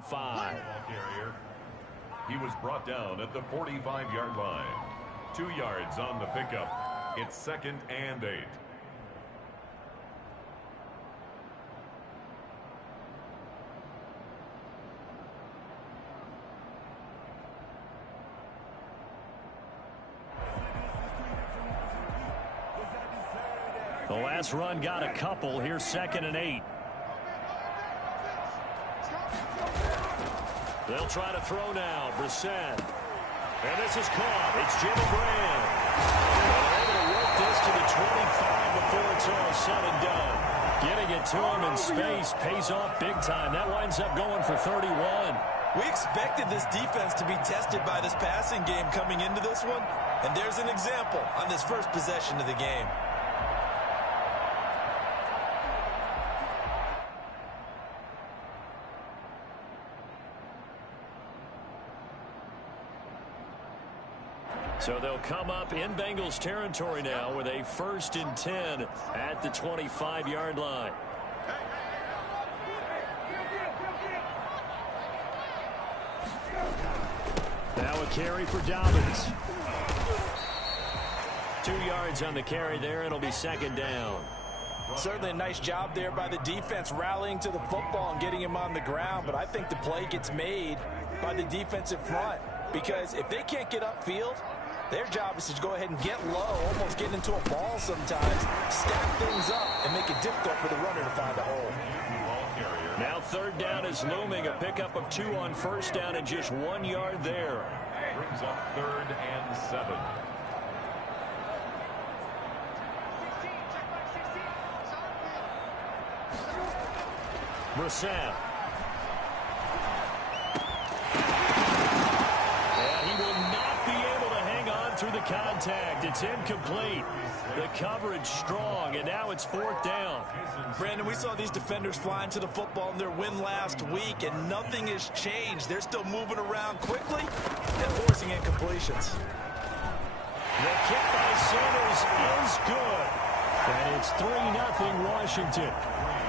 5. He was brought down at the 45-yard line. 2 yards on the pickup. It's 2nd and 8. The last run got a couple. Here's 2nd and 8. They'll try to throw now. Brissett. And this is caught. It's Jimmy Graham. They're able to work this to the 25 before it's all said and done. Getting it to him in space pays off big time. That winds up going for 31. We expected this defense to be tested by this passing game coming into this one. And there's an example on this first possession of the game. So they'll come up in Bengals territory now with a 1st and 10 at the 25-yard line. Now a carry for Dobbins. 2 yards on the carry there. It'll be 2nd down. Certainly a nice job there by the defense rallying to the football and getting him on the ground. But I think the play gets made by the defensive front. Because if they can't get upfield, their job is to go ahead and get low, almost get into a ball sometimes, stack things up, and make it difficult for the runner to find a hole. Now 3rd down is looming. A pickup of 2 on 1st down and just 1 yard there. Brings up 3rd and 7. Brissett. Through the contact. It's incomplete. The coverage strong, and now it's 4th down. Brandon, we saw these defenders flying to the football in their win last week, and nothing has changed. They're still moving around quickly and forcing incompletions. The kick by Sanders is good, and it's 3-0 Washington.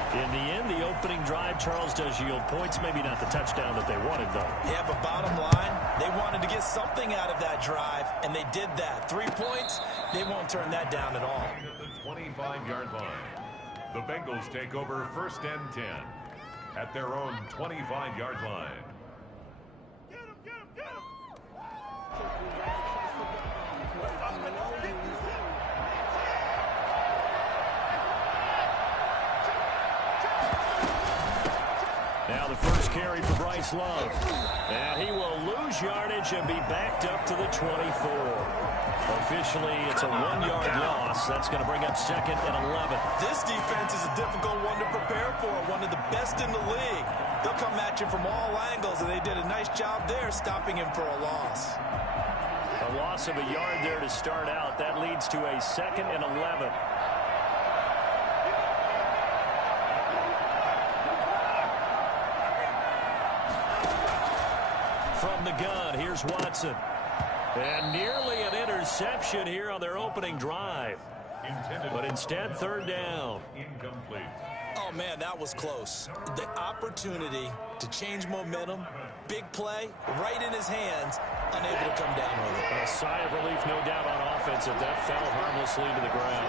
In the end, the opening drive, Charles, does yield points. Maybe not the touchdown that they wanted, though. Yeah, but bottom line, they wanted to get something out of that drive, and they did that. 3 points, they won't turn that down at all. At the 25-yard line, the Bengals take over 1st and 10 at their own 25-yard line. Get him, get him, get him! Now the first carry for Bryce Love. And he will lose yardage and be backed up to the 24. Officially, it's a 1-yard loss. That's going to bring up 2nd and 11. This defense is a difficult one to prepare for, one of the best in the league. They'll come at you from all angles, and they did a nice job there stopping him for a loss. A loss of a yard there to start out. That leads to a 2nd and 11. From the gun, here's Watson. And nearly an interception here on their opening drive. But instead, 3rd down. Incomplete. Oh, man, that was close. The opportunity to change momentum, big play, right in his hands, unable to come down with it. A sigh of relief, no doubt, on offense if that fell harmlessly to the ground.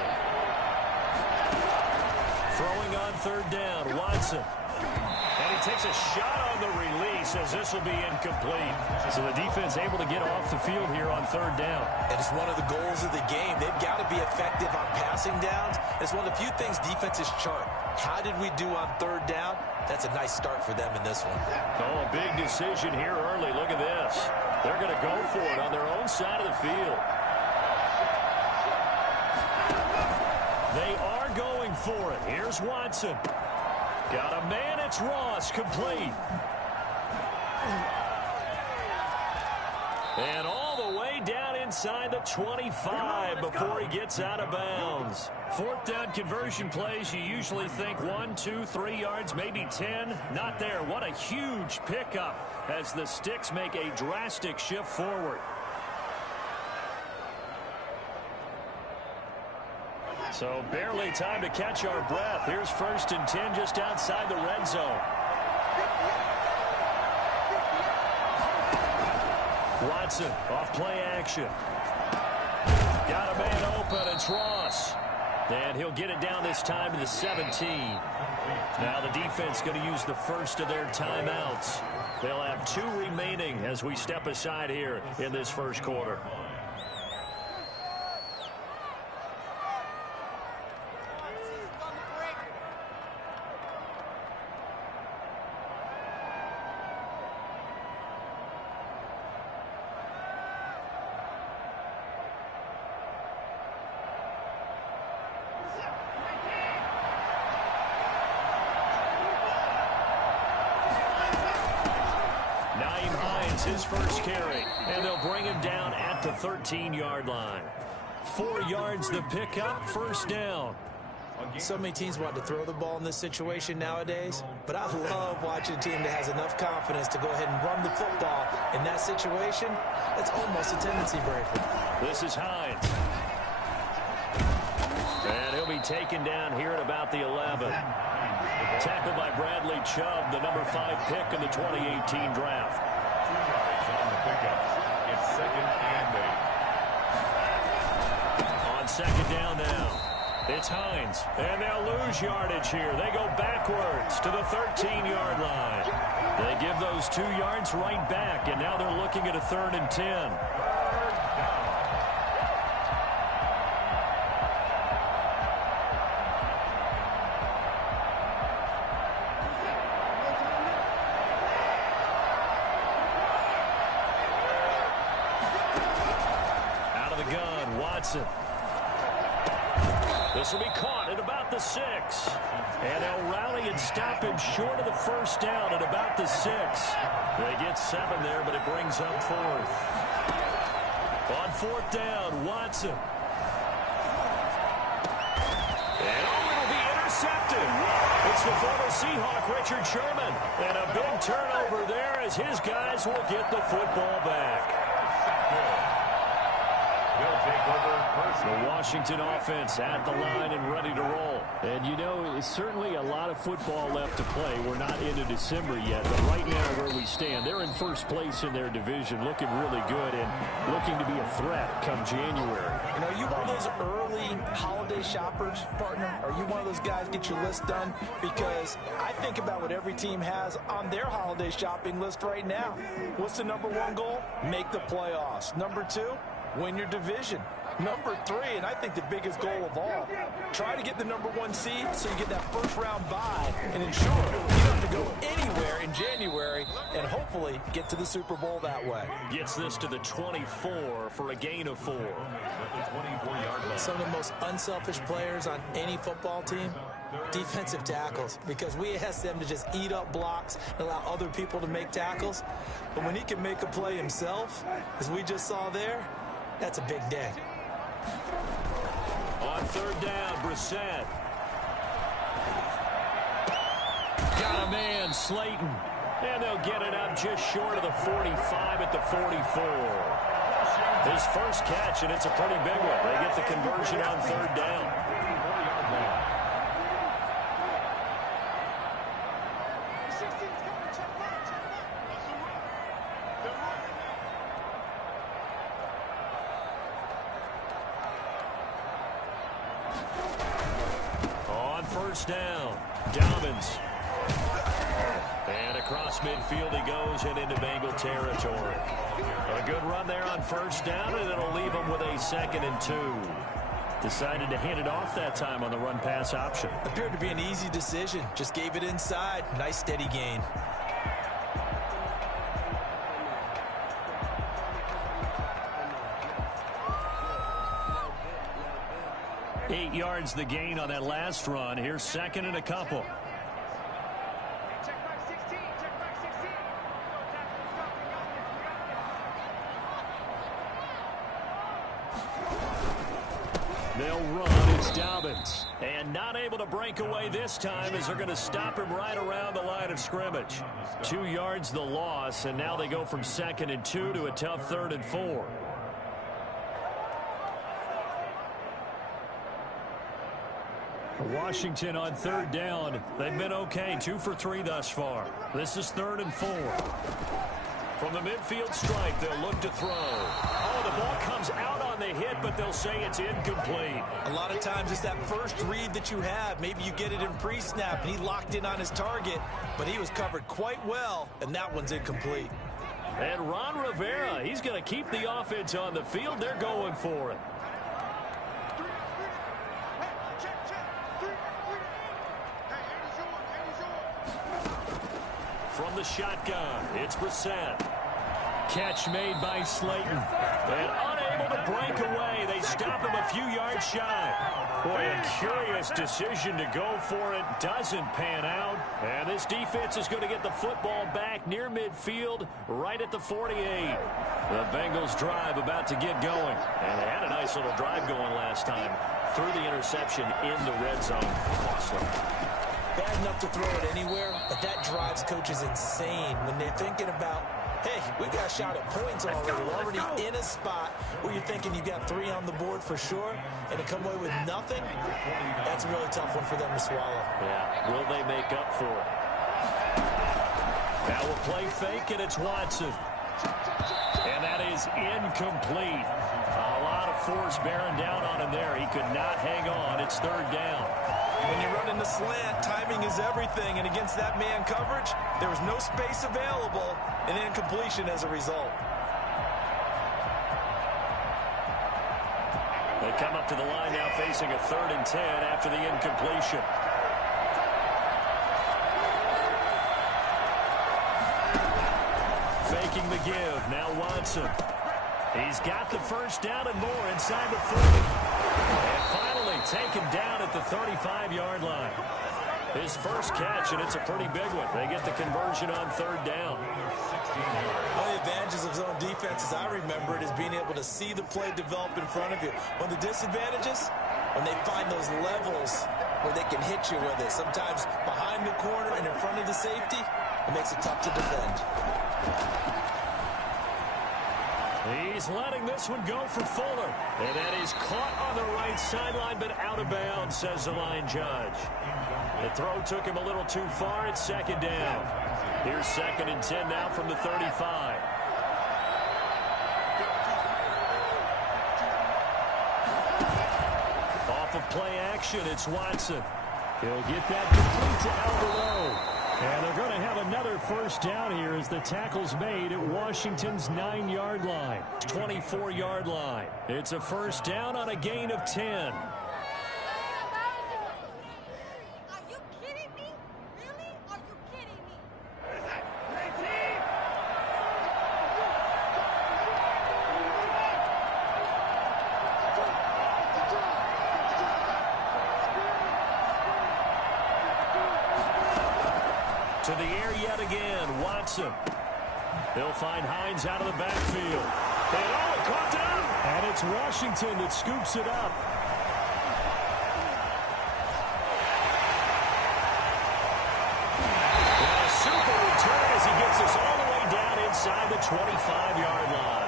Throwing on 3rd down, Watson. And he takes a shot on the release as this will be incomplete. So the defense able to get off the field here on 3rd down. And it's one of the goals of the game. They've got to be effective on passing downs. It's one of the few things defenses chart. How did we do on 3rd down? That's a nice start for them in this one. Oh, a big decision here early. Look at this. They're going to go for it on their own side of the field. They are going for it. Here's Watson. Got a man, it's Ross, complete. And all the way down inside the 25 before he gets out of bounds. 4th down conversion plays, you usually think 1, 2, 3 yards, maybe 10. Not there. What a huge pickup as the Sticks make a drastic shift forward. So barely time to catch our breath. Here's 1st and 10 just outside the red zone. Watson off play action. Got a man open. It's Ross. And he'll get it down this time to the 17. Now the defense going to use the first of their timeouts. They'll have 2 remaining as we step aside here in this first quarter. His first carry, and they'll bring him down at the 13-yard line. 4 yards the pickup, first down. So many teams want to throw the ball in this situation nowadays, but I love watching a team that has enough confidence to go ahead and run the football. In that situation, that's almost a tendency breaker. This is Hines. And he'll be taken down here at about the 11. Tackled by Bradley Chubb, the number 5 pick in the 2018 draft. On the pickup. It's 2nd and 8. On 2nd down now. It's Hines. And they'll lose yardage here. They go backwards to the 13-yard line. They give those 2 yards right back, and now they're looking at a 3rd and 10. This will be caught at about the 6. And they'll rally and stop him short of the first down at about the 6. They get 7 there, but it brings up 4th. On 4th down, Watson. And it'll be intercepted. It's the former Seahawk, Richard Sherman. And a big turnover there as his guys will get the football back. The Washington offense at the line and ready to roll. And, you know, it's certainly a lot of football left to play. We're not into December yet, but right now where we stand, they're in first place in their division, looking really good and looking to be a threat come January. You know, are you one of those early holiday shoppers, partner? Are you one of those guys get your list done? Because I think about what every team has on their holiday shopping list right now. What's the number 1 goal? Make the playoffs. Number 2, win your division. Number 3, and I think the biggest goal of all, try to get the number 1 seed so you get that first-round bye and ensure you don't have to go anywhere in January and hopefully get to the Super Bowl that way. Gets this to the 24 for a gain of 4. Some of the most unselfish players on any football team, defensive tackles, because we ask them to just eat up blocks and allow other people to make tackles. But when he can make a play himself, as we just saw there, that's a big day. On 3rd down, Brissett. Got a man, Slayton. And they'll get it up just short of the 45 at the 44. His first catch, and it's a pretty big one. They get the conversion on 3rd down. First down, Dobbins. And across midfield he goes and into Bengal territory. A good run there on 1st down, and it'll leave him with a 2nd and 2. Decided to hand it off that time on the run-pass option. Appeared to be an easy decision. Just gave it inside. Nice steady gain. Eight yards the gain on that last run. Here's 2nd and a couple. They'll run. It's Dobbins. And not able to break away this time as they're going to stop him right around the line of scrimmage. 2 yards the loss, and now they go from 2nd and 2 to a tough 3rd and 4. Washington on 3rd down. They've been okay. 2 for 3 thus far. This is 3rd and 4. From the midfield stripe, they'll look to throw. Oh, the ball comes out on the hit, but they'll say it's incomplete. A lot of times it's that first read that you have. Maybe you get it in pre-snap, and he locked in on his target, but he was covered quite well, and that one's incomplete. And Ron Rivera, he's going to keep the offense on the field. They're going for it. From the shotgun, it's Brissett. Catch made by Slayton. And unable to break away. They stop him a few yards shy. Boy, a curious decision to go for it. Doesn't pan out. And this defense is going to get the football back near midfield, right at the 48. The Bengals drive about to get going. And they had a nice little drive going last time. Through the interception in the red zone. Costly. Bad enough to throw it anywhere, but that drives coaches insane when they're thinking about, hey, we got a shot at points already. We're already in a spot where you're thinking you got 3 on the board for sure, and to come away with nothing, that's a really tough one for them to swallow. Yeah, will they make up for it? Now we'll play fake, and it's Watson. And that is incomplete. A lot of force bearing down on him there. He could not hang on. It's third down. When you're running the slant, timing is everything, and against that man coverage, there was no space available, and incompletion as a result. They come up to the line now facing a 3rd and 10 after the incompletion. Faking the give, now Watson. He's got the first down and more inside the 40. And finally taken down at the 35-yard line. His first catch, and it's a pretty big one. They get the conversion on 3rd down. One of the advantages of zone defense, as I remember it, is being able to see the play develop in front of you. One of the disadvantages, when they find those levels where they can hit you with it, sometimes behind the corner and in front of the safety, it makes it tough to defend. He's letting this one go for Fuller. And that is caught on the right sideline, but out of bounds, says the line judge. The throw took him a little too far. It's 2nd down. Here's 2nd and 10 now from the 35. Off of play action, it's Watson. He'll get that complete to Alvaro. And they're going to have another first down here as the tackle's made at Washington's 9-yard line. 24-yard line. It's a first down on a gain of 10. Are you kidding me? Really? Are you kidding me? To the air yet again, Watson. He'll find Hines out of the backfield. And oh, it caught down! And it's Washington that scoops it up. And a super return as he gets us all the way down inside the 25-yard line.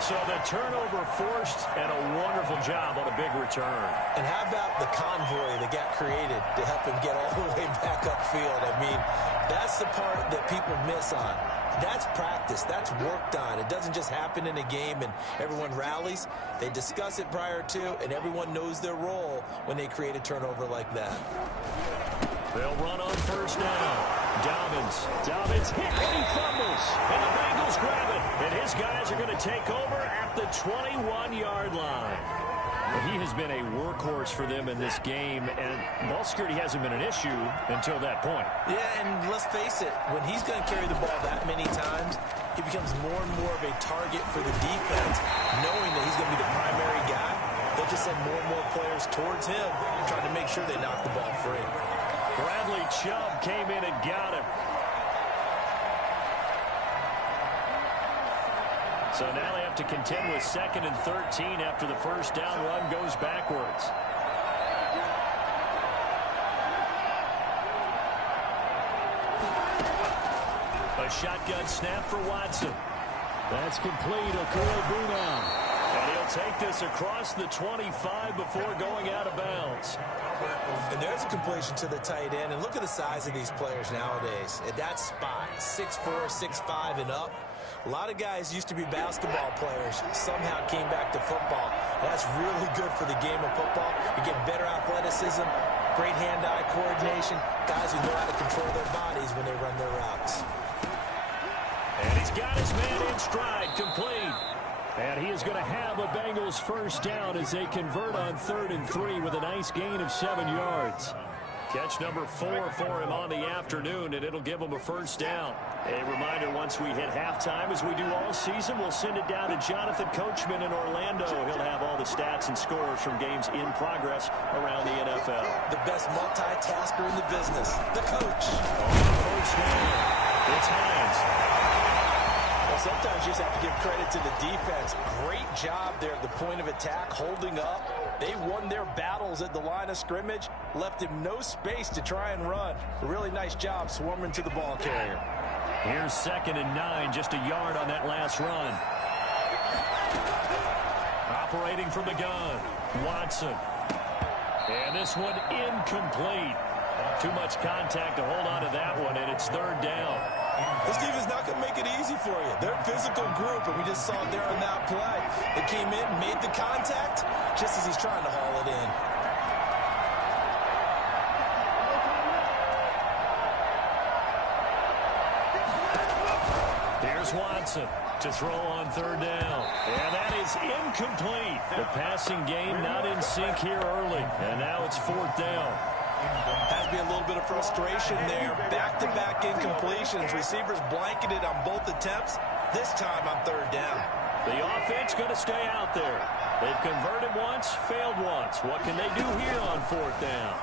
So the turnover forced, and a wonderful job on a big return. And how about the convoy that got created to help him get all the way back upfield? I mean, that's the part that people miss on. That's practice. That's worked on. It doesn't just happen in a game and everyone rallies. They discuss it prior to, and everyone knows their role when they create a turnover like that. They'll run on first down. Dobbins hit and he fumbles. And the Bengals grab it. And his guys are going to take over at the 21-yard line. Well, he has been a workhorse for them in this game, and ball security hasn't been an issue until that point. Yeah, and let's face it, when he's going to carry the ball that many times, he becomes more and more of a target for the defense, knowing that he's going to be the primary guy. They'll just send more and more players towards him, trying to make sure they knock the ball free. Bradley Chubb came in and got him. So now they have to contend with 2nd and 13 after the first down run goes backwards. A shotgun snap for Watson. That's complete. Okoro Buna. And he'll take this across the 25 before going out of bounds. And there's a completion to the tight end. And look at the size of these players nowadays. At that spot, 6'4", 6'5", and up. A lot of guys used to be basketball players, somehow came back to football. That's really good for the game of football. You get better athleticism, great hand-eye coordination, guys who know how to control their bodies when they run their routes. And he's got his man in stride, complete. And he is going to have a Bengals first down as they convert on 3rd and 3 with a nice gain of 7 yards. Catch number 4 for him on the afternoon, and it'll give him a first down. A reminder, once we hit halftime, as we do all season, we'll send it down to Jonathan Coachman in Orlando. He'll have all the stats and scores from games in progress around the NFL. The best multitasker in the business, the coach. On the first down, it's Hines. Well, sometimes you just have to give credit to the defense. Great job there at the point of attack, holding up. They won their battles at the line of scrimmage, left him no space to try and run. A really nice job swarming to the ball carrier. Here's 2nd and 9, just a yard on that last run. Operating from the gun, Watson. And this one incomplete. Too much contact to hold on to that one, and it's 3rd down. This defense is not going to make it easy for you. They're a physical group, and we just saw it there on that play. They came in, made the contact, just as he's trying to haul it in. Here's Watson to throw on 3rd down. And that is incomplete. The passing game not in sync here early. And now it's 4th down. Has to be a little bit of frustration there. Back-to-back incompletions. Receivers blanketed on both attempts. This time on 3rd down. The offense going to stay out there. They've converted once, failed once. What can they do here on 4th down?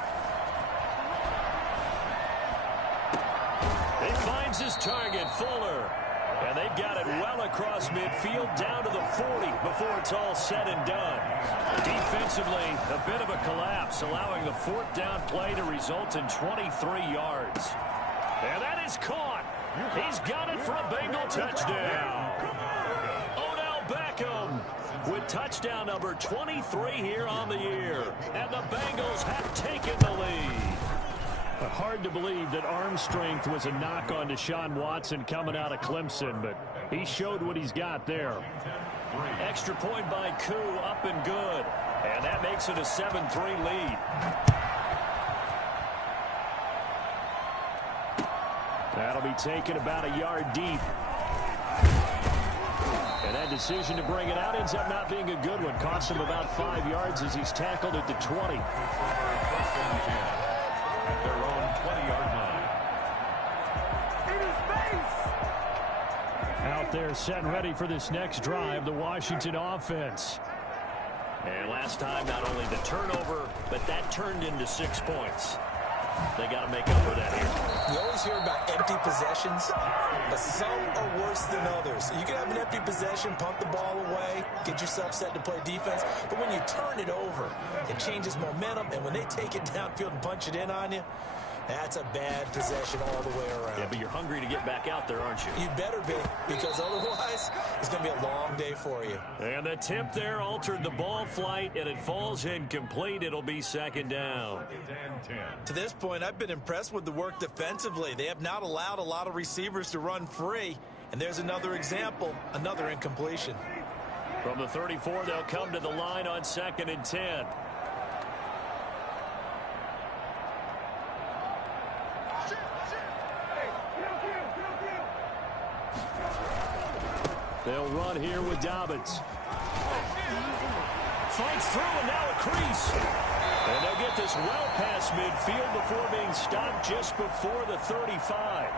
He finds his target, Fuller. And they've got it well across midfield down to the 40 before it's all said and done. Defensively, a bit of a collapse, allowing the 4th down play to result in 23 yards. And that is caught. He's got it for a Bengal touchdown. Odell Beckham with touchdown number 23 here on the year. And the Bengals have taken the lead. Hard to believe that arm strength was a knock on Deshaun Watson coming out of Clemson, but he showed what he's got there. Extra point by Koo, up and good. And that makes it a 7-3 lead. That'll be taken about a yard deep. And that decision to bring it out ends up not being a good one. Cost him about 5 yards as he's tackled at the 20. At their own 20-yard line. Out there set and ready for this next drive, the Washington offense. And last time, not only the turnover, but that turned into 6 points. They got to make up for that here. You always hear about empty possessions, but some are worse than others. You can have an empty possession, punt the ball away, get yourself set to play defense, but when you turn it over, it changes momentum, and when they take it downfield and punch it in on you, that's a bad possession all the way around. Yeah, but you're hungry to get back out there, aren't you? You better be, because otherwise, it's going to be a long day for you. And the tip there altered the ball flight, and it falls incomplete. It'll be 2nd down. To this point, I've been impressed with the work defensively. They have not allowed a lot of receivers to run free. And there's another example, another incompletion. From the 34, they'll come to the line on 2nd and 10. They'll run here with Dobbins. Fights through, and now a crease. And they'll get this well past midfield before being stopped just before the 35.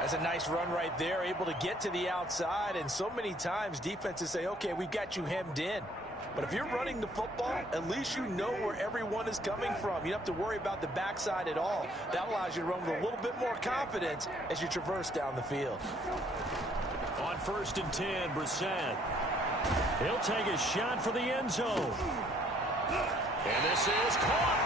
That's a nice run right there, able to get to the outside. And so many times defenses say, okay, we've got you hemmed in. But if you're running the football, at least you know where everyone is coming from. You don't have to worry about the backside at all. That allows you to run with a little bit more confidence as you traverse down the field. On 1st and 10, Brissett. He'll take a shot for the end zone. And this is caught.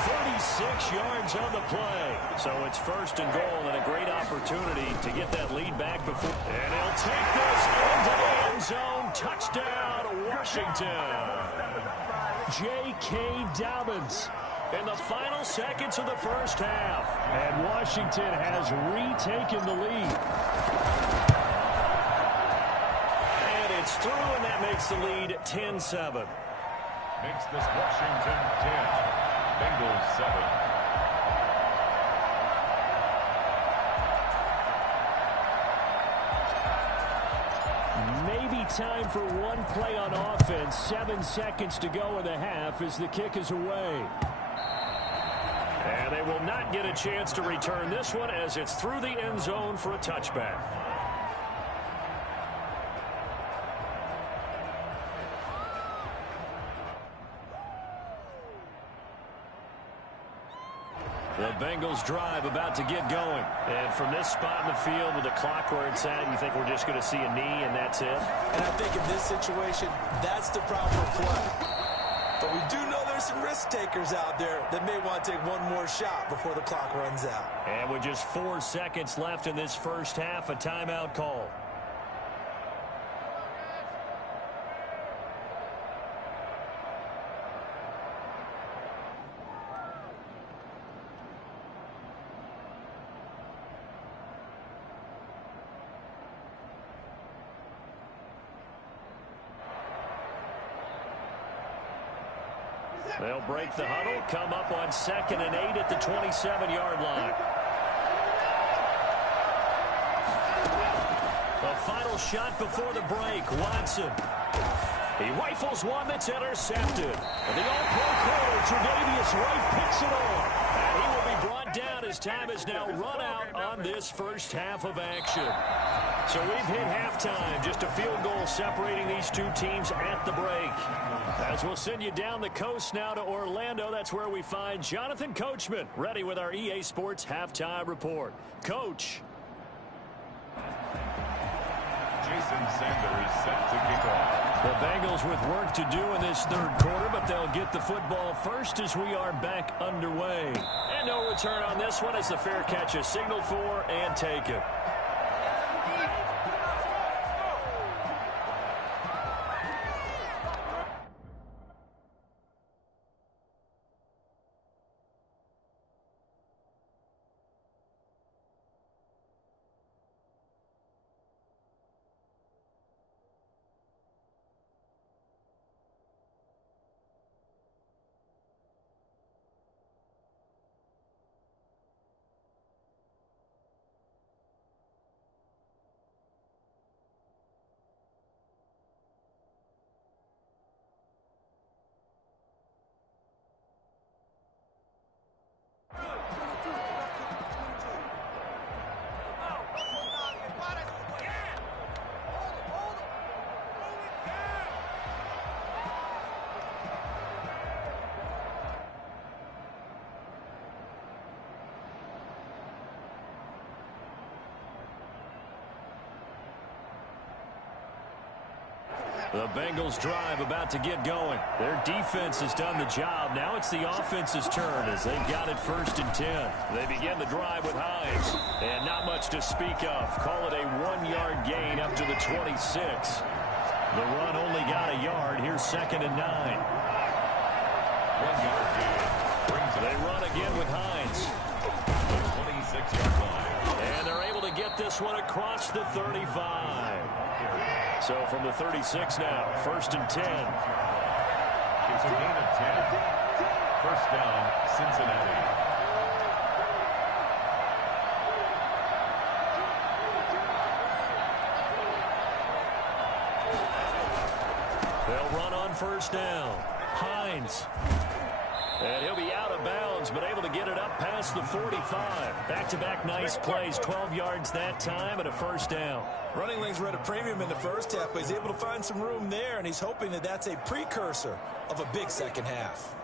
36 yards on the play. So it's first and goal and a great opportunity to get that lead back before. And he'll take this into the end zone. Touchdown, Washington. J.K. Dobbins in the final seconds of the first half. And Washington has retaken the lead. And it's through, and that makes the lead 10-7. Makes this Washington 10, Bengals 7. Maybe time for one play on offense. 7 seconds to go in the half as the kick is away. And they will not get a chance to return this one as it's through the end zone for a touchback. The Bengals drive about to get going. And from this spot in the field with the clock where it's at, you think we're just going to see a knee and that's it? And I think in this situation, that's the proper play. But we do know there's some risk takers out there that may want to take one more shot before the clock runs out. And with just 4 seconds left in this first half, a timeout call. They'll break the huddle, come up on 2nd and 8 at the 27-yard line. The final shot before the break, Watson. He rifles one that's intercepted. And the all-pro corner, Tre'Davious White picks it off. And he will be brought down as time has now run out on this first half of action. So we've hit halftime, just a field goal separating these two teams at the break. As we'll send you down the coast now to Orlando, that's where we find Jonathan Coachman, ready with our EA Sports Halftime Report. Coach. Jason Sanders set to kick off. The Bengals with work to do in this third quarter, but they'll get the football first as we are back underway. And no return on this one as the fair catch is signaled for and taken. The Bengals drive about to get going. Their defense has done the job. Now it's the offense's turn as they've got it 1st and 10. They begin the drive with Hines. And not much to speak of. Call it a 1-yard gain up to the 26. The run only got a yard. Here's 2nd and 9. 1-yard gain. They run again with Hines. The 26-yard line. And they're able to get this one across the 35. So from the 36 now, 1st and 10. It's a gain of 10. First down, Cincinnati. They'll run on 1st down. Hines. And he'll be out of bounds, but able to get it up past the 45. Back-to-back nice plays, 12 yards that time and a 1st down. Running lanes were at a premium in the first half, but he's able to find some room there, and he's hoping that that's a precursor of a big second half.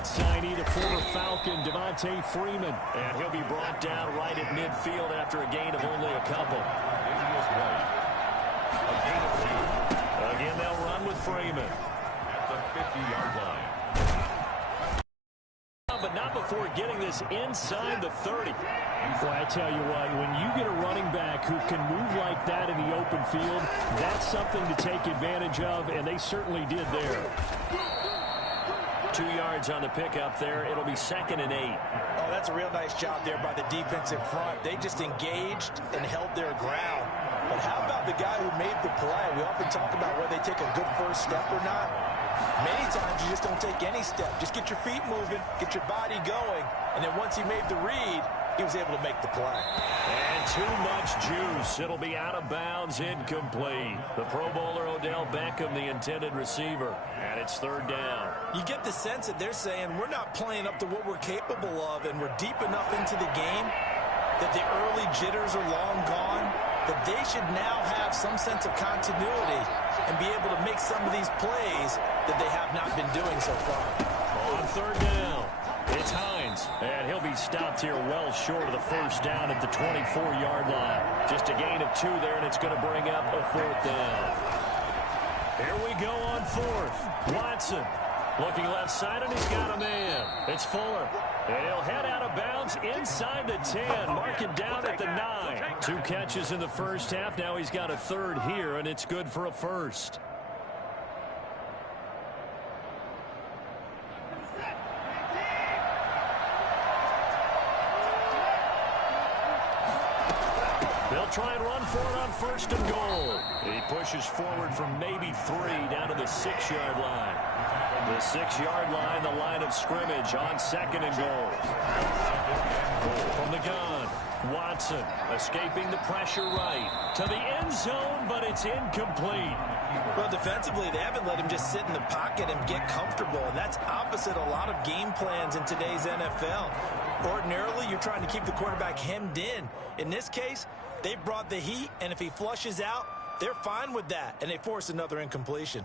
late signee, the former Falcon, Devontae Freeman. And he'll be brought down right at midfield after a gain of only a couple. A gain of 2. Again, they'll run with Freeman. At the 50-yard line. But not before getting this inside the 30. Well, I tell you what, when you get a running back who can move like that in the open field, that's something to take advantage of, and they certainly did there. 2 yards on the pickup there. It'll be 2nd and 8. Oh, that's a real nice job there by the defensive front. They just engaged and held their ground. But how about the guy who made the play? We often talk about whether they take a good first step or not. Many times you just don't take any step. Just get your feet moving, get your body going, and then once he made the read, he was able to make the play. And too much juice. It'll be out of bounds, incomplete. The Pro Bowler Odell Beckham, the intended receiver, and it's 3rd down. You get the sense that they're saying we're not playing up to what we're capable of, and we're deep enough into the game that the early jitters are long gone, that they should now have some sense of continuity and be able to make some of these plays that they have not been doing so far. On 3rd down, it's Hines, and he'll be stopped here well short of the 1st down at the 24-yard line. Just a gain of 2 there, and it's going to bring up a 4th down. Here we go on 4th. Watson looking left side, and he's got a man. It's Fuller. And he'll head out of bounds inside the 10. Mark it down at the 9. 2 catches in the first half. Now he's got a 3rd here, and it's good for a 1st. They'll try and run for it on 1st and goal. He pushes forward from maybe 3 down to the 6-yard line. The 6-yard line, the line of scrimmage on 2nd and goal. From the gun, Watson escaping the pressure right to the end zone, but it's incomplete. Well, defensively, they haven't let him just sit in the pocket and get comfortable, and that's opposite a lot of game plans in today's NFL. Ordinarily, you're trying to keep the quarterback hemmed in. In this case, they brought the heat, and if he flushes out, they're fine with that, and they force another incompletion.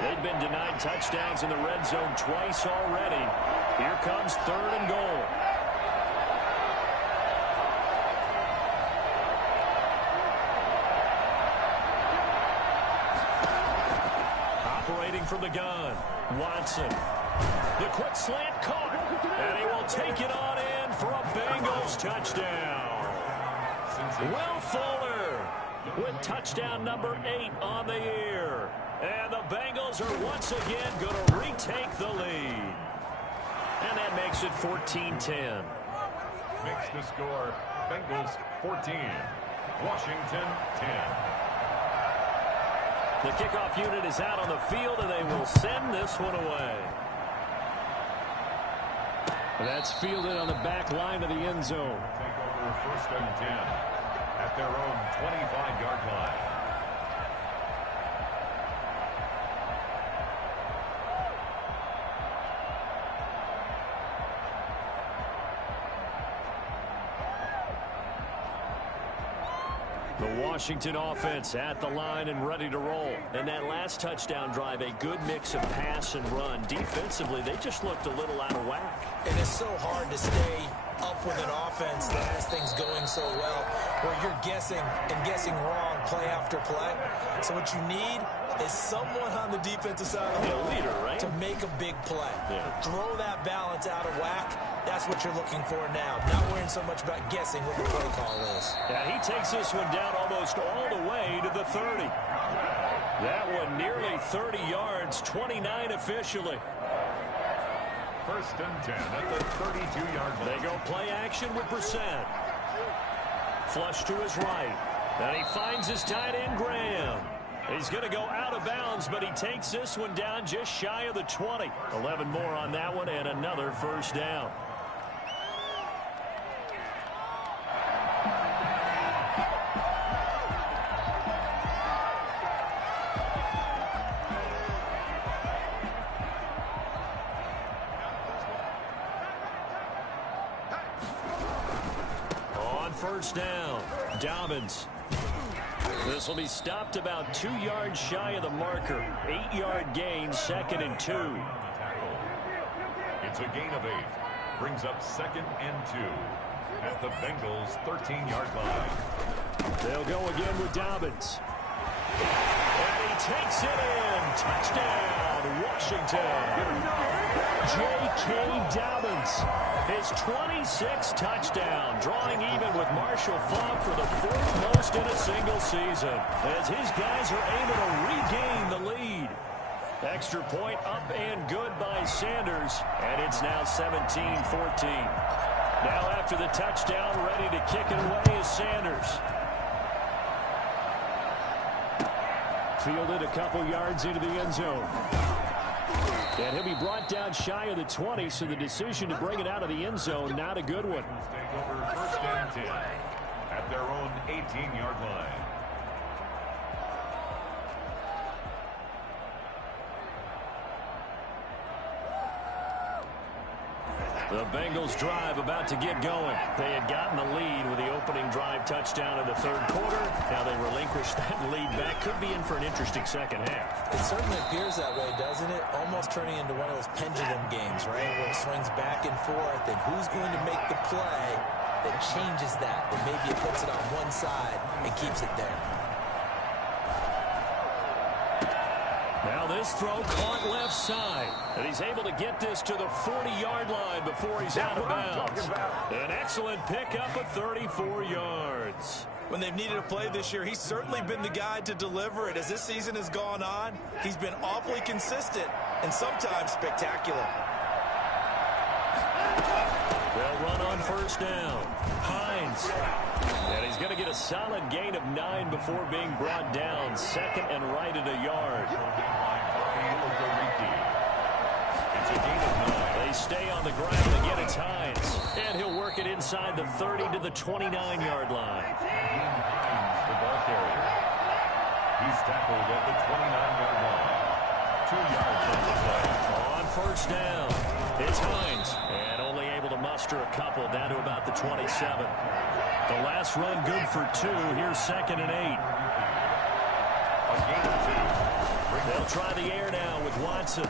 They've been denied touchdowns in the red zone twice already. Here comes 3rd and goal. Operating from the gun, Watson. The quick slant caught, and he will take it on in for a Bengals touchdown. Will Fuller with touchdown number 8 on the year. And the Bengals are once again going to retake the lead. And that makes it 14-10. Makes the score Bengals 14, Washington 10. The kickoff unit is out on the field, and they will send this one away. That's fielded on the back line of the end zone. Take over 1st and 10 at their own 25-yard line. The Washington offense at the line and ready to roll. And that last touchdown drive, a good mix of pass and run. Defensively, they just looked a little out of whack. And it's so hard to stay up with an offense that has things going so well, where you're guessing and guessing wrong play after play. So what you need is someone on the defensive side of the ball leader, right? to make a big play. Yeah. Throw that balance out of whack. That's what you're looking for now. Not worrying so much about guessing what the play call is. Yeah, he takes this one down almost all the way to the 30. That one nearly 30 yards, 29 officially. 1st and 10 at the 32-yard line. They go play action with Brissett. Flush to his right. And he finds his tight end, Graham. He's going to go out of bounds, but he takes this one down just shy of the 20. 11 more on that one and another 1st down. On 1st down, Dobbins This will be stopped about 2 yards shy of the marker. 8-yard gain, 2nd and 2. It's a gain of 8. Brings up 2nd and 2 at the Bengals' 13-yard line. They'll go again with Dobbins. And he takes it in. Touchdown, Washington. J.K. Dobbins, his 26th touchdown, drawing even with Marshall Faulk for the 4th most in a single season, as his guys are able to regain the lead. Extra point up and good by Sanders, and it's now 17-14. Now after the touchdown, ready to kick it away is Sanders. Fielded a couple yards into the end zone. And he'll be brought down shy of the 20, so the decision to bring it out of the end zone, not a good one. Take over 1st and 10 at their own 18-yard line. The Bengals drive about to get going. They had gotten the lead with the opening drive touchdown in the 3rd quarter. Now they relinquish that lead back. Could be in for an interesting second half. It certainly appears that way, doesn't it? Almost turning into one of those pendulum games, right? Where it swings back and forth, and who's going to make the play that changes that? That maybe it puts it on one side and keeps it there. Now this throw caught left side. And he's able to get this to the 40-yard line before he's out of bounds. An excellent pickup of 34 yards. When they've needed a play this year, he's certainly been the guy to deliver it. As this season has gone on, he's been awfully consistent and sometimes spectacular. They'll run on 1st down. Hines. And he's going to get a solid gain of 9 before being brought down. 2nd and right at a yard. It's a gain of 9. They stay on the ground. Again, it's Hines. And he'll work it inside the 30 to the 29-yard line. Hines, the ball carrier. He's tackled at the 29-yard line. 2 yards on the play. On 1st down, it's Hines. And only able to muster a couple down to about the 27. The last run good for 2. Here's 2nd and 8. A gain of 2. They'll try the air now with Watson.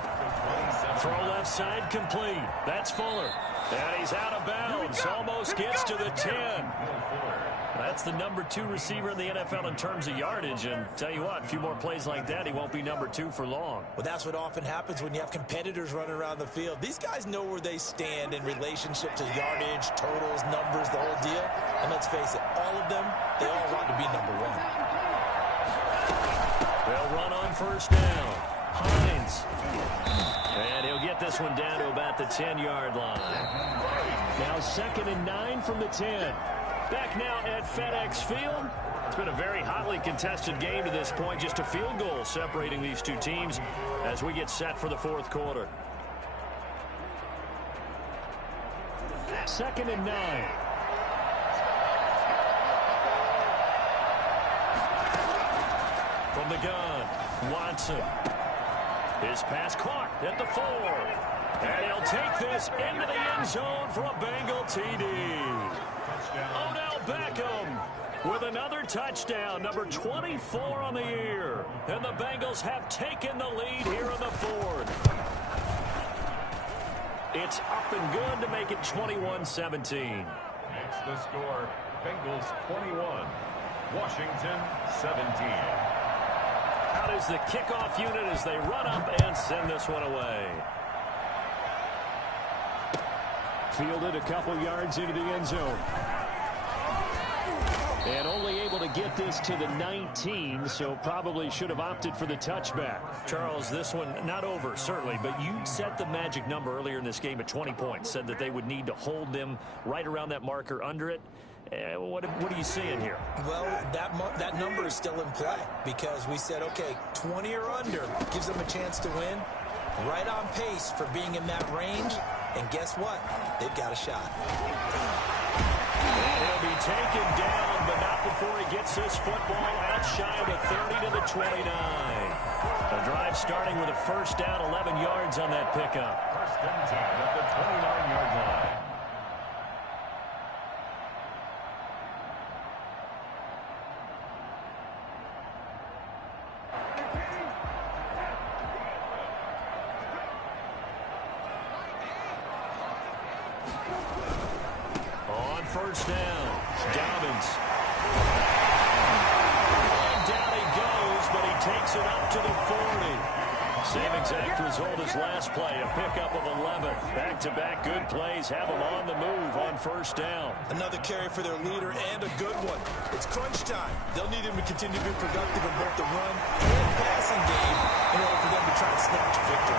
Throw left side complete. That's Fuller. And he's out of bounds. Almost gets to the 10. That's the number 2 receiver in the NFL in terms of yardage. And tell you what, a few more plays like that, he won't be number 2 for long. Well, that's what often happens when you have competitors running around the field. These guys know where they stand in relationship to yardage, totals, numbers, the whole deal. And let's face it, all of them, they all want to be number 1. They'll run on 1st down. Hines. And he'll get this one down to about the 10-yard line. Now 2nd and 9 from the 10. Back now at FedEx Field. It's been a very hotly contested game to this point. Just a field goal separating these two teams as we get set for the 4th quarter. 2nd and 9. From the gun, Watson. His pass caught at the 4. And he'll take this into the end zone for a Bengal TD. Odell Beckham with another touchdown, number 24 on the year. And the Bengals have taken the lead here in the 4th. It's up and good to make it 21-17. Next the score, Bengals 21, Washington 17. Out is the kickoff unit as they run up and send this one away. Fielded a couple yards into the end zone. And only able to get this to the 19, so probably should have opted for the touchback. Charles, this one not over, certainly, but you set the magic number earlier in this game at 20 points. Said that they would need to hold them right around that marker under it. What are you seeing here? Well, that number is still in play because we said, okay, 20 or under gives them a chance to win. Right on pace for being in that range. And guess what? They've got a shot. And he'll be taken down, but not before he gets this football out shy of the 30 to the 29. The drive starting with a 1st down, 11 yards on that pickup. 1st and 10 at the 29-yard line. first down. Dobbins. And down he goes, but he takes it up to the 40. Same exact result as last play, a pickup of 11. Back-to-back good plays have them on the move on first down. Another carry for their leader and a good one. It's crunch time. They'll need him to continue to be productive in both the run and passing game in order for them to try to snatch a victory.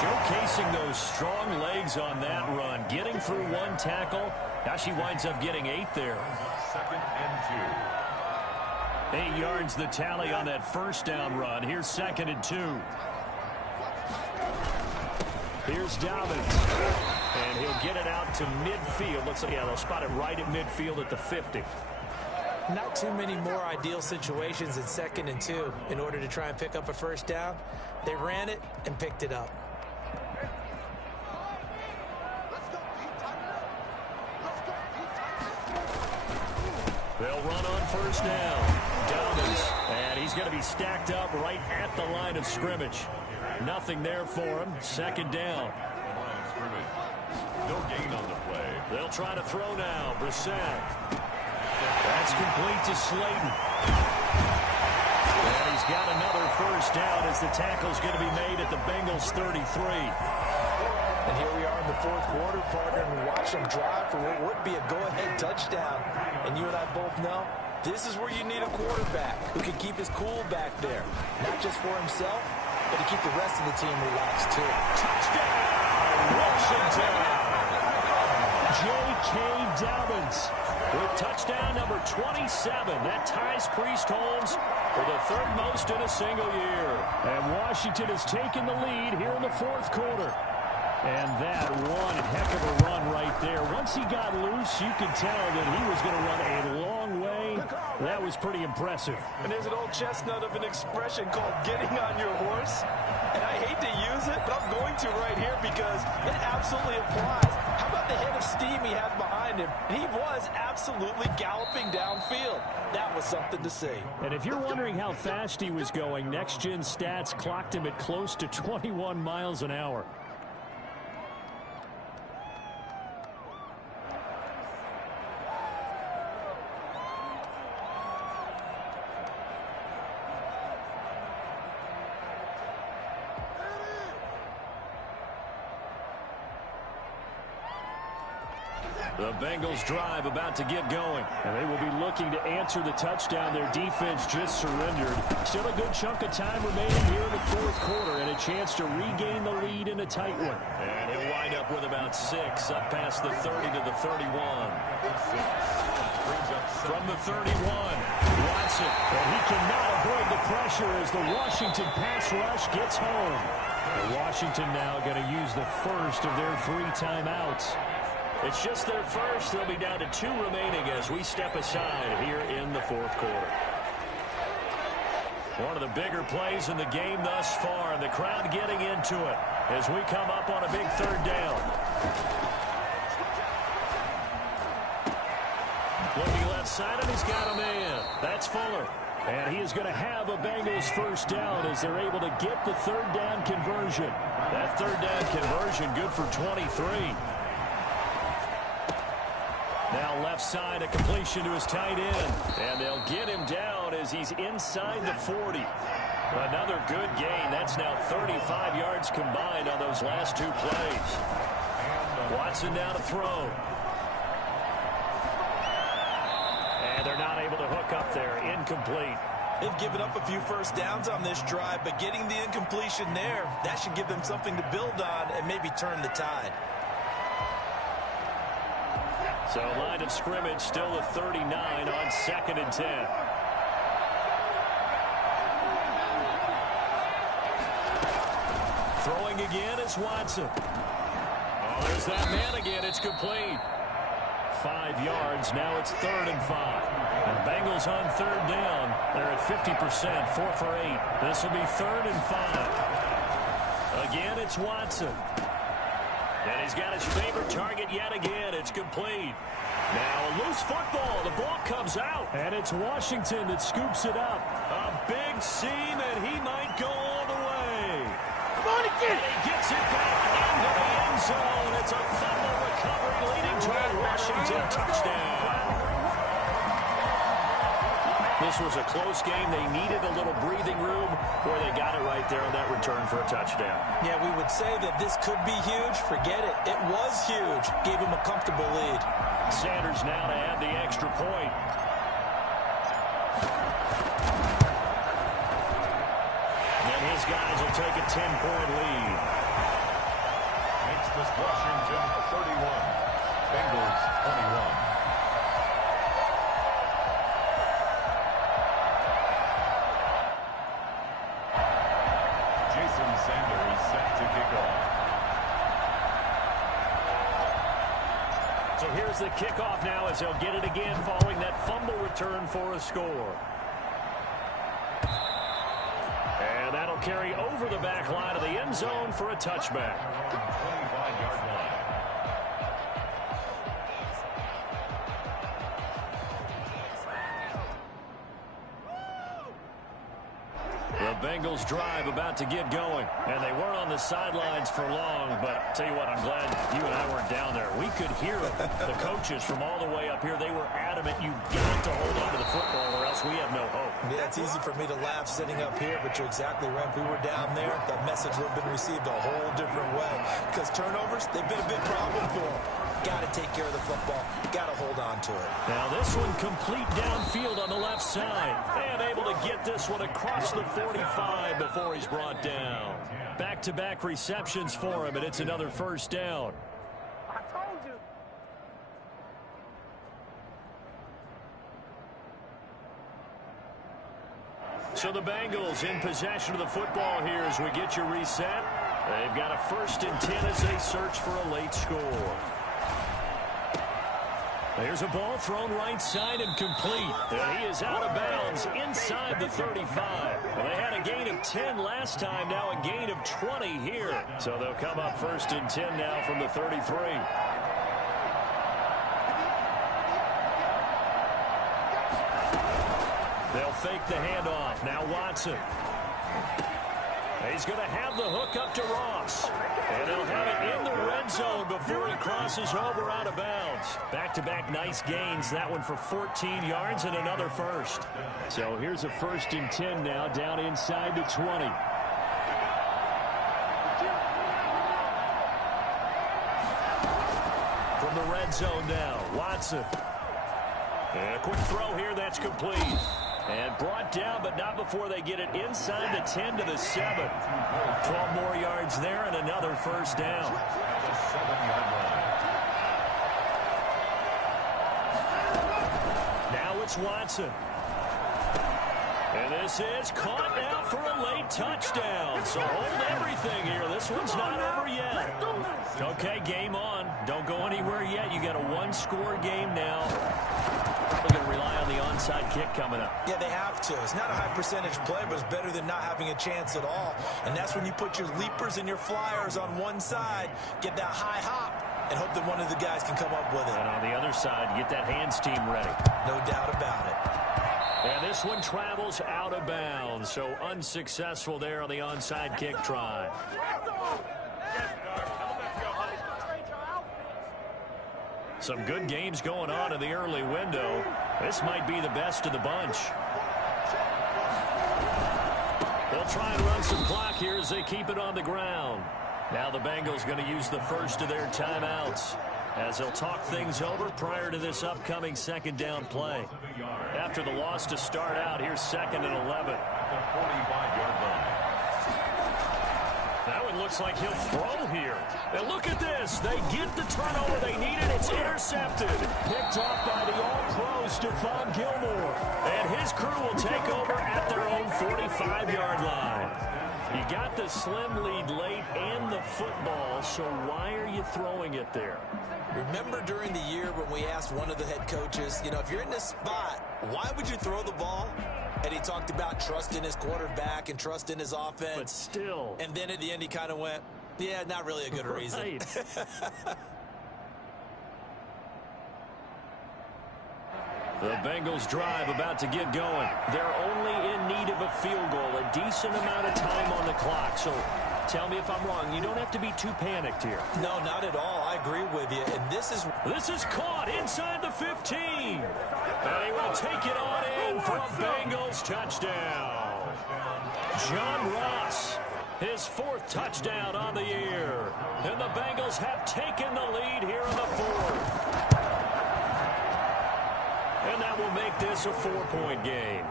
Showcasing those strong legs on that run, getting through one tackle. Now she winds up getting 8 there. 2nd and 2. 8 yards the tally on that first down run. Here's 2nd and 2. Here's Dobbins. And he'll get it out to midfield. Let's see. Yeah, they'll spot it right at midfield at the 50. Not too many more ideal situations in 2nd and 2 in order to try and pick up a first down. They ran it and picked it up. They'll run on first down. Dobbins. And he's going to be stacked up right at the line of scrimmage. Nothing there for him. 2nd down. Line of scrimmage. No gain on the play. They'll try to throw now. Brissett. That's complete to Slayton. And he's got another first down as the tackle's going to be made at the Bengals 33. And here we are in the 4th quarter, partner, and we watch them drive for what would be a go-ahead touchdown. And you and I both know this is where you need a quarterback who can keep his cool back there, not just for himself, but to keep the rest of the team relaxed, too. Touchdown, Washington! J.K. Dobbins with touchdown number 27. That ties Priest Holmes for the 3rd most in a single year. And Washington has taken the lead here in the 4th quarter. And that one heck of a run right there. Once he got loose, you could tell that he was going to run a long way. That was pretty impressive. And there's an old chestnut of an expression called getting on your horse. And I hate to use it, but I'm going to right here because it absolutely applies. How about the head of steam he had behind him? He was absolutely galloping downfield. That was something to see. And if you're wondering how fast he was going, Next Gen Stats clocked him at close to 21 miles an hour. The Bengals drive about to get going. And they will be looking to answer the touchdown. Their defense just surrendered. Still a good chunk of time remaining here in the 4th quarter and a chance to regain the lead in a tight one. And he'll wind up with about 6 up past the 30 to the 31. From the 31, Watson. And he cannot avoid the pressure as the Washington pass rush gets home. And Washington now going to use the first of their 3 timeouts. It's just their first. They'll be down to 2 remaining as we step aside here in the 4th quarter. One of the bigger plays in the game thus far, and the crowd getting into it as we come up on a big 3rd down. Looking left side, and he's got a man. That's Fuller. And he is going to have a Bengals first down as they're able to get the 3rd down conversion. That 3rd down conversion good for 23. Now left side, a completion to his tight end. And they'll get him down as he's inside the 40. Another good gain. That's now 35 yards combined on those last 2 plays. Watson now to throw. And they're not able to hook up there. Incomplete. They've given up a few first downs on this drive, but getting the incompletion there, that should give them something to build on and maybe turn the tide. So line of scrimmage still a 39 on 2nd and 10. Throwing again is Watson. Oh, there's that man again. It's complete. 5 yards. Now it's 3rd and 5. And the Bengals on 3rd down. They're at 50%, 4 for 8. This will be 3rd and 5. Again, it's Watson. And he's got his favorite target yet again. It's complete. Now a loose football. The ball comes out. And it's Washington that scoops it up. A big seam, and he might go all the way. Come on again. And he gets it back into the end end zone. It's a fumble recovery leading to a Washington touchdown. This was a close game. They needed a little breathing room. Boy, they got it right there on that return for a touchdown. Yeah, we would say that this could be huge. Forget it. It was huge. Gave him a comfortable lead. Sanders now to add the extra point. And his guys will take a 10-point lead. Makes this Washington 31. Bengals 21. Sanders set to kick off. So here's the kickoff now as they'll get it again following that fumble return for a score. And that'll carry over the back line of the end zone for a touchback. 25-yard line. The Bengals drive about to get going. And they weren't on the sidelines for long, but tell you what, I'm glad you and I weren't down there. We could hear the coaches from all the way up here. They were adamant, you got to hold on to the football or else we have no hope. Yeah, it's easy for me to laugh sitting up here, but you're exactly right. If we were down there, that message would have been received a whole different way. Because turnovers, they've been a big problem for them. Got to take care of the football. Got to hold on to it. Now this one complete downfield on the left side. And able to get this one across the 45 before he's brought down. Back-to-back receptions for him, and it's another first down. I told you. So the Bengals in possession of the football here as we get you reset. They've got a 1st and 10 as they search for a late score. There's a ball thrown right side and complete. And he is out of bounds inside the 35. Well, they had a gain of 10 last time, now a gain of 20 here. So they'll come up 1st and 10 now from the 33. They'll fake the handoff. Now Watson. He's going to have the hook up to Ross. And they'll have it in the red zone before he crosses over out of bounds. Back-to-back nice gains. That one for 14 yards and another first. So here's a 1st and 10 now down inside the 20. From the red zone now, Watson. And a quick throw here, that's complete. And brought down, but not before they get it inside the 10 to the 7. 12 more yards there and another first down. The 7-yard line. Now it's Watson. And this is caught now for a late touchdown. So hold everything here. This one's not over yet. Okay, game on. Don't go anywhere yet. You got a one-score game now. Probably going to rely on the onside kick coming up. Yeah, they have to. It's not a high percentage play, but it's better than not having a chance at all. And that's when you put your leapers and your flyers on one side, get that high hop, and hope that one of the guys can come up with it. And on the other side, get that hands team ready. No doubt about it. And this one travels out of bounds, so unsuccessful there on the onside kick try. Some good games going on in the early window. This might be the best of the bunch. They'll try and run some clock here as they keep it on the ground. Now the Bengals going to use the first of their timeouts as they'll talk things over prior to this upcoming 2nd down play. After the loss to start out, here's 2nd and 11. At the 45-yard line. That one looks like he'll throw here. And look at this. They get the turnover they needed. It's intercepted. Picked off by the all-pro Stephon Gilmore. And his crew will take over at their own 45-yard line. You got the slim lead late and the football, so why are you throwing it there? Remember during the year when we asked one of the head coaches, you know, if you're in this spot, why would you throw the ball? And he talked about trust in his quarterback and trust in his offense. But still. And then at the end he kind of went, yeah, not really a good reason. Right. The Bengals drive about to get going. They're only in need of a field goal, a decent amount of time on the clock. So Tell me if I'm wrong. You don't have to be too panicked here. No, not at all. I agree with you. And this is caught inside the 15. And he will take it on in for a Bengals touchdown. John Ross, his 4th touchdown on the year. And the Bengals have taken the lead here in the 4th. And that will make this a 4-point game.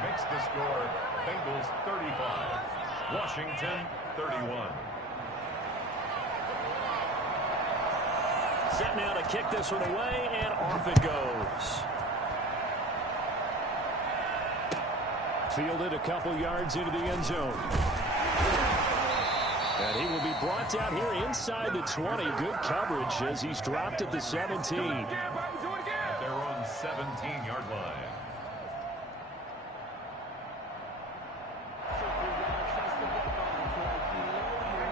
Makes the score Bengals 35, Washington 31. Set now to kick this one away, and off it goes. Fielded a couple yards into the end zone. And he will be brought down here inside the 20. Good coverage as he's dropped at the 17. At their own 17-yard line.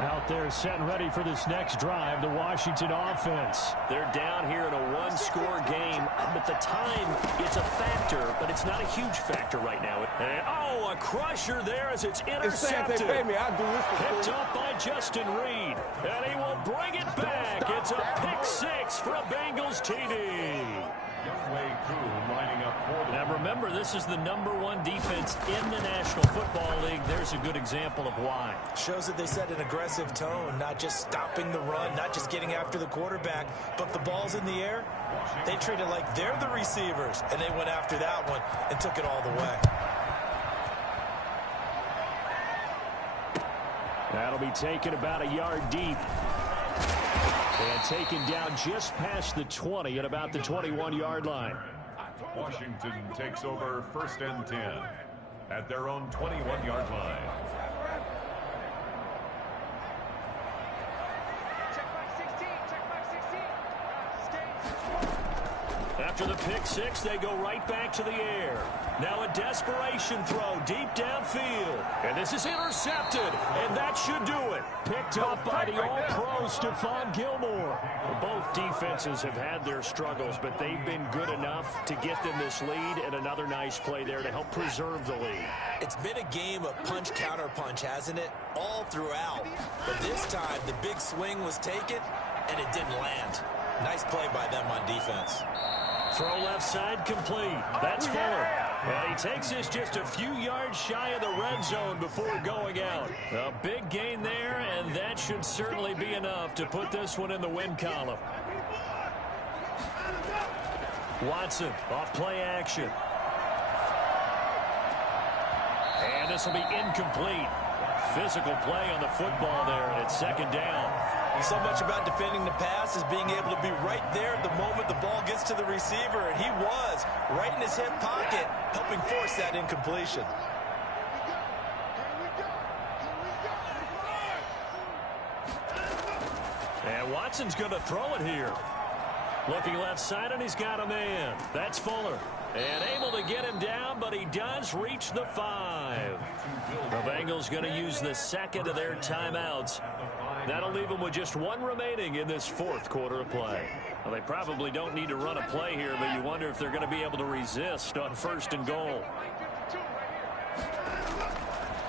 Out there set and ready for this next drive, the Washington offense. They're down here in a 1-score game, but the time, it's a factor, but it's not a huge factor right now. And, a crusher there as it's intercepted. Picked up by Justin Reed, and he will bring it back. It's a pick 6 for a Bengals TD. Now remember, this is the #1 defense in the National Football League. There's a good example of why. shows that they set an aggressive tone, not just stopping the run, not just getting after the quarterback, but the ball's in the air. They treat it like they're the receivers, and they went after that one and took it all the way. That'll be taken about a yard deep. And taken down just past the 20 at about the 21-yard line. Washington takes over 1st and 10 at their own 21-yard line. After the pick 6, they go right back to the air. Now a desperation throw deep downfield. And this is intercepted, and that should do it. Picked up by the All-Pro Stephon Gilmore. Both defenses have had their struggles, but they've been good enough to get them this lead, and another nice play there to help preserve the lead. It's been a game of punch-counter-punch, hasn't it? All throughout. But this time, the big swing was taken, and it didn't land. Nice play by them on defense. Throw left side complete. That's Fuller. And he takes this just a few yards shy of the red zone before going out. A big gain there, and that should certainly be enough to put this one in the win column. Watson off play action. And this will be incomplete. Physical play on the football there, and it's 2nd down. So much about defending the pass is being able to be right there at the moment the ball gets to the receiver, and he was right in his hip pocket, helping force that incompletion. And Watson's going to throw it here. Looking left side, and he's got a man. That's Fuller. And able to get him down, but he does reach the 5. The Bengals going to use the 2nd of their timeouts. That'll leave them with just 1 remaining in this 4th quarter of play. Well, they probably don't need to run a play here, but you wonder if they're going to be able to resist on 1st and goal.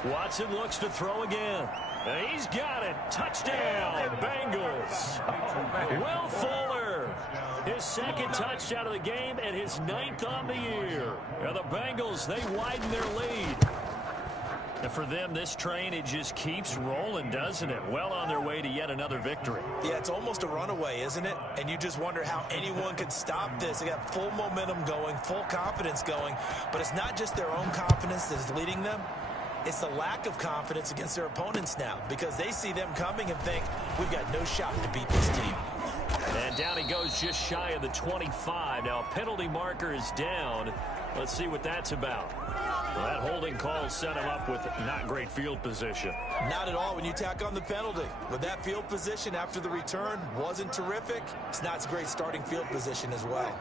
Watson looks to throw again. And he's got it. Touchdown, Bengals. Will Fuller, his 2nd touchdown of the game and his 9th on the year. And the Bengals, they widen their lead. And for them, this train, it just keeps rolling, doesn't it? Well on their way to yet another victory. Yeah, it's almost a runaway, isn't it? And you just wonder how anyone could stop this. They got full momentum going, full confidence going. But it's not just their own confidence that's leading them. It's the lack of confidence against their opponents now, because they see them coming and think, we've got no shot to beat this team. And down he goes just shy of the 25. Now a penalty marker is down. Let's see what that's about. Well, that holding call set him up with not great field position. Not at all when you tack on the penalty. But that field position after the return wasn't terrific. It's not a great starting field position as well.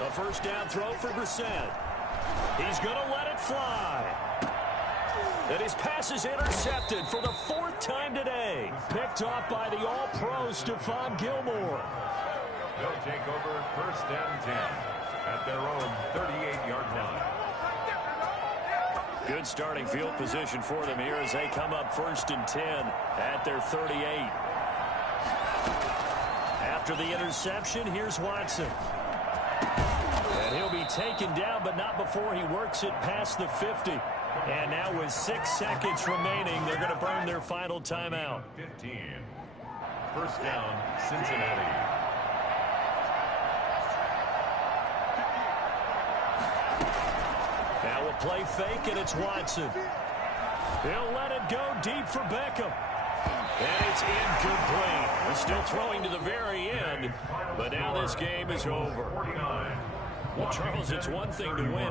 A 1st down throw for Brissett. He's going to let it fly. And his pass is intercepted for the 4th time today. Picked off by the All-Pro Stephon Gilmore. They'll take over 1st and 10 at their own 38-yard line. Good starting field position for them here as they come up 1st and 10 at their 38. After the interception, here's Watson. And he'll be taken down, but not before he works it past the 50. And now with 6 seconds remaining, they're going to burn their final timeout. 15. 1st down, Cincinnati. Now a play fake, and it's Watson. He'll let it go deep for Beckham. And it's incomplete. We're still throwing to the very end, but now this game is over. Well, Charles, it's one thing to win.